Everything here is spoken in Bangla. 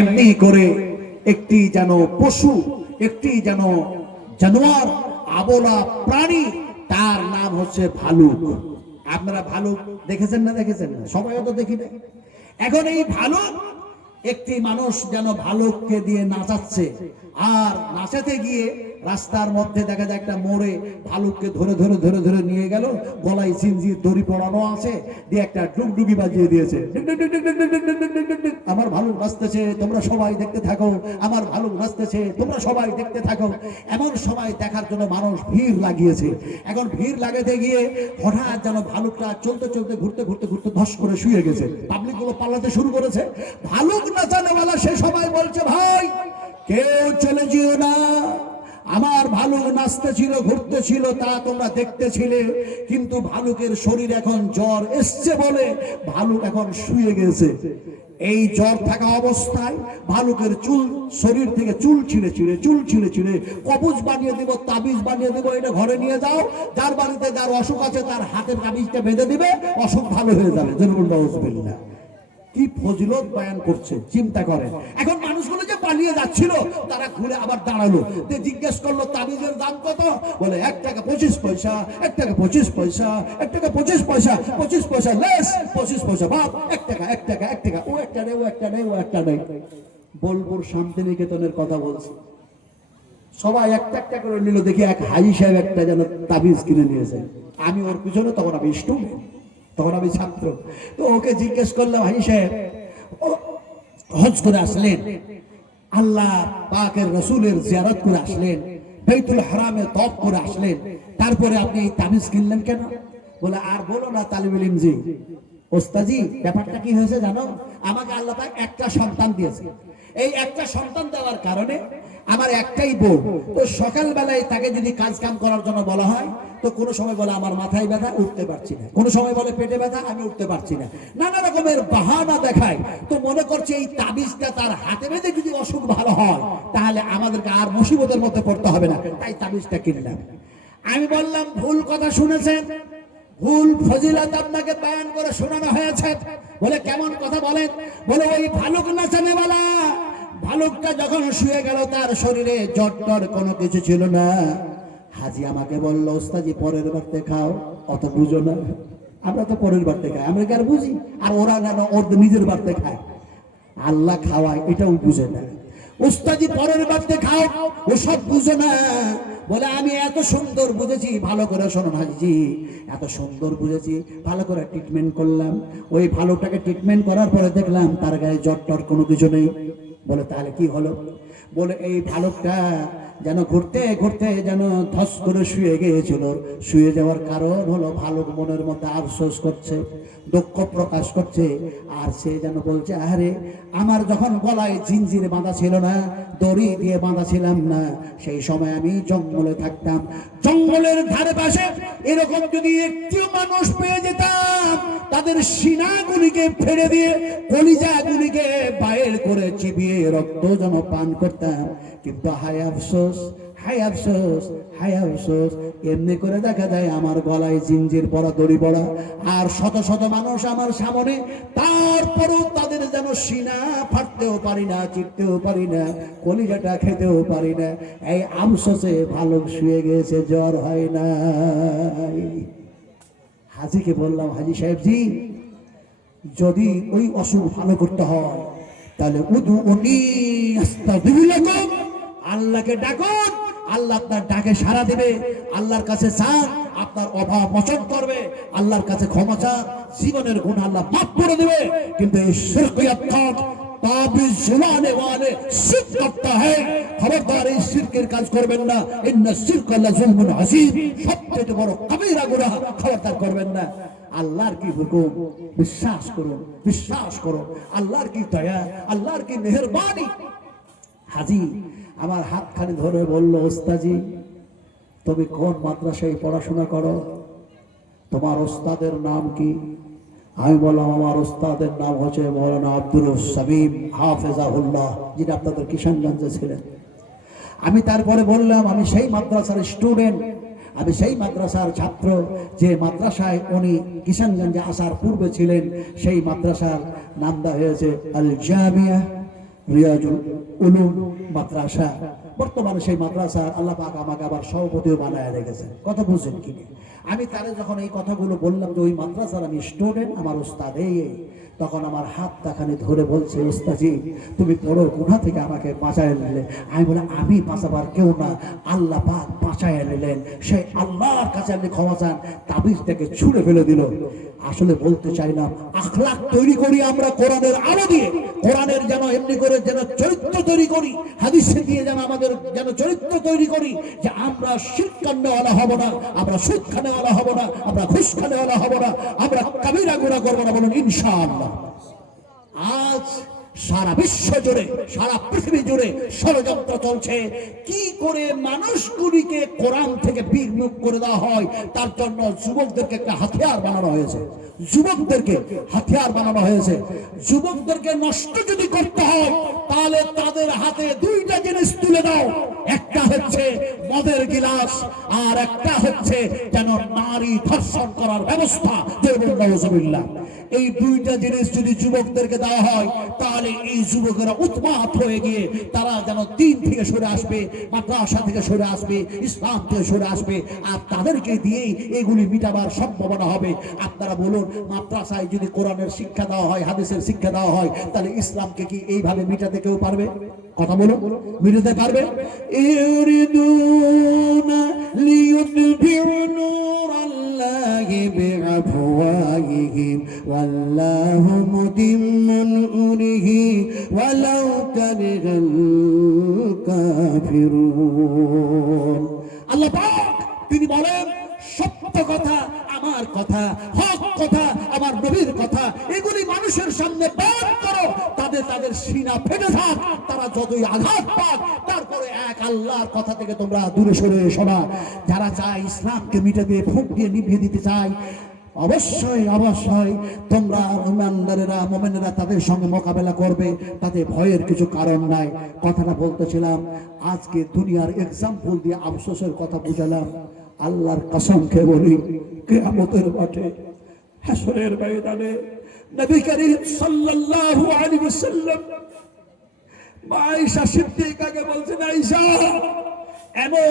এমনি করে একটি যেন পশু, একটি যেন জানোয়ার, আবলা প্রাণী, তার নাম হচ্ছে ভালুক। আপনারা ভালুক দেখেছেন না? দেখেছেন না? সবাই তো দেখি না। এখন এই ভালুক, একটি মানুষ যেন ভালুককে দিয়ে নাচাচ্ছে, আর নাচাতে গিয়ে রাস্তার মধ্যে দেখা যায় একটা মোড়ে ভালুককে ধরে ধরে ধরে ধরে নিয়ে গেল, গলায় জিনজির দড়ি পড়ানো আছে, দিয়ে একটা ডুগডুগি বাজিয়ে দিয়েছে। আমার ভালুক নাচতেছে, তোমরা সবাই দেখতে থাকো, আমার ভালুক নাচতেছে, তোমরা সবাই দেখতে থাকো। এমন সময় দেখার জন্য মানুষ ভিড় লাগিয়েছে। এখন ভিড় লাগাতে গিয়ে হঠাৎ যেন ভালুকটা চলতে চলতে ঘুরতে ঘুরতে ঘুরতে ধস করে শুয়ে গেছে। পাবলিক গুলো পালাতে শুরু করেছে। ভালুক নাচানোওয়ালা সে সবাই বলছে, ভাই কেউ চলে যেও না, আমার ভালুক নাচতেছিল, ঘুরতেছিল, তা তোমরা দেখতেছিলে, কিন্তু ভালুকের শরীর এখন জ্বর এসছে বলে ভালুক এখন শুয়ে গেছে। এই জ্বর থাকা অবস্থায় ভালুকের চুল, শরীর থেকে চুল ছিঁড়ে ছিঁড়ে কবজ বানিয়ে দেব, তাবিজ বানিয়ে দেব, এটা ঘরে নিয়ে যাও, যার বাড়িতে যার অসুখ আছে তার হাতের তাবিজটা বেঁধে দিবে, অসুখ ভালো হয়ে যাবে। জরুরুল্লাহ কি ফজিলত বয়ান করছে, চিন্তা করেন। এখন মানুষগুলো যে পালিয়ে যাচ্ছিল, তারা ঘুরে আবার দাঁড়ালো, জিজ্ঞেস করলো তাবিজের দাম কত? বলে 1 টাকা 25 পয়সা, 1 টাকা 25 পয়সা, 1 টাকা 25 পয়সা, 25 পয়সা লেস, 25 পয়সা বাপ, 1 টাকা 1 টাকা 1 টাকা, ও একটা নেই, ও একটা নেই, ও একটা নেই। বোলপুর শান্তিনিকেতনের কথা বলছি। সবাই একটা একটা করে নিল। দেখি এক হাজি সাহেব একটা যেন তাবিজ কিনে নিয়েছে। আমি ওর পিছনে, তখন আমি স্টুডেন্ট, তখন আমি ছাত্র। তো ওকে জিজ্ঞেস করলাম, হাজি সাহেব হজ করে আসলেন, আল্লাহ পাকের রসুলের জিয়ারত করে আসলেন, বাইতুল হারামে তওয়াফ করে আসলেন, তারপরে আপনি এই তাবিজ কিনলেন কেন? বলে আর বলো না তালিবুল ইলম জি, ওস্তাজি ব্যাপারটা কি হয়েছে জানো? আমাকে আল্লাহ পাক একটা সন্তান দিয়েছে। এই একটা সন্তান দেওয়ার কারণে আমার একটাই বউ। তো সকালবেলায় তাকে যদি কাজ কাম করার জন্য বলা হয়, তো কোনো সময় বলে আমার মাথায় ব্যথা, উঠতে পারছি না, কোনো সময় বলে পেটে ব্যথা, আমি উঠতে পারছি না, নানা রকমের বাহানা দেখায়। তো মনে করছে এই তাবিজটা তার হাতে বেঁধে যদি অসুখ ভালো হয়, তাহলে আমাদেরকে আর মুসিবতের মধ্যে পড়তে হবে না, তাই তাবিজটা কিনলাম। আমি বললাম, ভুল কথা শুনেছেন, ভুল ফজিলত আপনাকে বয়ান করে শোনানো হয়েছে। বলে কেমন কথা বলেন? বলে ওই ভালুক নাচানেওয়ালা ভালুকটা যখন শুয়ে গেল, তার শরীরে জ্বর টর কোনো কিছু ছিল না। হাজি আমাকে বলল, ওস্তাজি পরের বারতে খাও, অত বুঝো না। আমরা তো পরের বারতে খাই, আমরা কি আর বুঝি? আর ওরা যেন ওর নিজের বারতে খায়, আল্লাহ খাওয়ায় এটাও বুঝে না। ওস্তাজি পরের বারতে খাও, ওসব বুঝো না। বলে আমি এত সুন্দর বুঝেছি, ভালো করে শোনো হাজি, এত সুন্দর বুঝেছি, ভালো করে ট্রিটমেন্ট করলাম। ওই ভালোটাকে ট্রিটমেন্ট করার পরে দেখলাম তার গায়ে জ্বর টর কোনো কিছু নেই। বলে তাহলে কি হলো? বলে এই ভালুকটা যেন ঘুরতে ঘুরতে যেন ধস করে শুয়ে গিয়েছিল। শুয়ে যাওয়ার কারণ হলো ভালুক মনের মধ্যে আফসোস করছে, দুঃখ প্রকাশ করছে, আর সে যেন বলছে, আরে আমার যখন গলায় জিনজির বাঁধা ছিল না, দড়ি দিয়ে বাঁধা ছিলাম না, সেই সময় আমি জঙ্গলে থাকতাম, জঙ্গলের ধারে পাশে এরকম যদি একটিও মানুষ পেয়ে যেতাম, তাদের সিনাগুলিকে ফেলে দিয়ে কলিজাগুলিকে বাইর করে চিবিয়ে রক্ত যেন পান করতাম। কিন্তু হায় আফসোস, হায় আফসোস, হায় আফসোস, এমনি করে দেখা যায় আমার গলায় জিনজির পরা, দড়ি পরা, আর শত শত মানুষ আমার সামনে, তারপরেও তাদের যেন সিনা ফাটতেও পারি না, চিপতেও পারি না, কলিজাটা খেতেও পারি না। এই আফসোসে ভালুক শুয়ে গেছে, জ্বর হয় না। হাজিকে বললাম, হাজি সাহেব জি, যদি ওই অসুখ ভালো করতে হয়, তাহলে আল্লাহকে ডাকুন, আল্লাহ আপনার ডাকে সাড়া দেবে। আল্লাহর কাছে চান, আপনার অভাব মোচন করবে। আল্লাহর কাছে ক্ষমা চান, জীবনের গুনাহ আল্লাহ মাফ করে দেবে। কিন্তু এই শিরকিয়াত তাবিজ ঝুলানে ওয়ালে শিরক করতা হ্যায়, খবরদার এই শিরকের কাজ করবেন না। ইন্না শিরকা লাযুলমুন আযীম, সবচেয়ে বড় কবিরা গুনাহ, খবরদার করবেন না। আল্লাহর কি হুকুম, বিশ্বাস করুন, বিশ্বাস করুন। আল্লাহর কি দয়া, আল্লাহর কি মেহেরবানি। হাজি আমার হাতখানি ধরে বলল, ওস্তাজি তুমি কোন মাদ্রাসায় পড়াশোনা করো? তোমার ওস্তাদের নাম কি? আমি বললাম, আমার ওস্তাদের নাম হচ্ছে মৌলানা আব্দুল সামিম হাফেজাহুল্লাহ, যিনি আপনাদের কিশানগঞ্জে ছিলেন। আমি তারপরে বললাম, আমি সেই মাদ্রাসার স্টুডেন্ট, আমি সেই মাদ্রাসার ছাত্র যে মাদ্রাসায় উনি কিশানগঞ্জে আসার পূর্বে ছিলেন। সেই মাদ্রাসার নামটা হয়েছে আল জামিয়া রিয়াজুল উলুম মাদ্রাসা, বর্তমানে সেই মাদ্রাসা আল্লাহ পাক আমাকে আবার সভাপতিও বানায় রেখেছে। কথা বুঝছেন কি? আমি তারে যখন এই কথাগুলো বললাম যে ওই মাদ্রাসার আমি স্টুডেন্ট, আমার ওস্তাদ এই, তখন আমার হাতটা খানি ধরে বলছে, ওস্তাজি তুমি বড় গুনাহ থেকে আমাকে বাঁচায় নিলে। আমি বলে আমি বাঁচাবার কেউ না, আল্লাহ পাক বাঁচায় নিলেন। সেই আল্লাহর কাছে আপনি ক্ষমা চান, তাবিজটাকে ছুঁড়ে ফেলে দিল। আসলে বলতে চাইলাম আখলাক তৈরি করি আমরা কোরআনের আলো দিয়ে, কোরআনের যেন এমনি করে যেন চরিত্র তৈরি করি, হাদিসে দিয়ে যেন আমাদের যেন চরিত্র তৈরি করি যে আমরা শিরক করনেওয়ালা হব না, আমরা সুদ খানেওয়ালা হব না, আমরা ঘুষ খানেওয়ালা হব না, আমরা কাবিরা গুনাহ করব না, বলুন ইনশাআল্লাহ। আজ সারা বিশ্ব জুড়ে, সারা পৃথিবী জুড়ে ষড়যন্ত্র চলছে কি করে মানুষগুলিকে কোরআন থেকে বিমুখ করে দেওয়া হয়। তার জন্য যুবকদেরকে একটা হাতিয়ার বানানো হয়েছে, যুবকদেরকে হাতিয়ার বানানো হয়েছে। যুবকদেরকে নষ্ট যদি করতে হয় তাহলে তাদের হাতে দুইটা জিনিস তুলে দাও, একটা হচ্ছে মদের গিলাস, আর একটা হচ্ছে যেন নারী ধর্ষণ করার ব্যবস্থা। এই দুইটা জিনিস যদি যুবকদেরকে দেওয়া হয় তাহলে এই যুবকেরা উন্মাদ হয়ে গিয়ে তারা যেন দিন থেকে সরে আসবে, মাদ্রাসা থেকে সরে আসবে, ইসলাম থেকে সরে আসবে, আর তাদেরকে দিয়েই এগুলি মিটাবার সম্ভাবনা হবে। আপনারা বলুন, মাদ্রাসায় যদি কোরআনের শিক্ষা দেওয়া হয়, হাদিসের শিক্ষা দেওয়া হয়, তাহলে ইসলামকে কি এইভাবে মিটাতে কেউ পারবে? কথা বলুন, মিটাতে পারবে? ইউরিদুনা লিইউতফিউ নূরাল্লাহি বিআফওয়াহিহিম ওয়াল্লাহু মুতিম্মু নূরিহি ওয়ালাউ কারিহাল কাফিরুন। আল্লাহ পাক তিনি বলেন, সত্য কথা আমার কথা, হক কথা আমার নবীর কথা, এগুলি মানুষের সামনে পাঠ করো, তাদের সিনা ফেটে থাক, তারা যতই আঘাত পাক, তারপরে এক আল্লাহর কথা থেকে তোমরা দূরে সরে এসো না। যারা চায় ইসলামকে মিটাতে, ফুঁক দিয়ে নিভিয়ে দিতে চায়, অবশ্যই অবশ্যই তোমরা ইমানদারেরা, মুমিনেরা তাদের সঙ্গে মোকাবেলা করবে, তাতে ভয়ের কিছু কারণ নাই। কথাটা বলতেছিলাম, আজকে দুনিয়ার এক্সাম্পল দিয়ে আফসোসের কথা বুঝালাম। আল্লাহর কসম খেয়ে বলি, কিয়ামতের মাঠে, হাসরের ময়দানে নবী করিম সাল্লাল্লাহু আলাইহি ওয়াসাল্লাম আয়েশা সিদ্দিকাকে বলছেন, আয়েশা এমন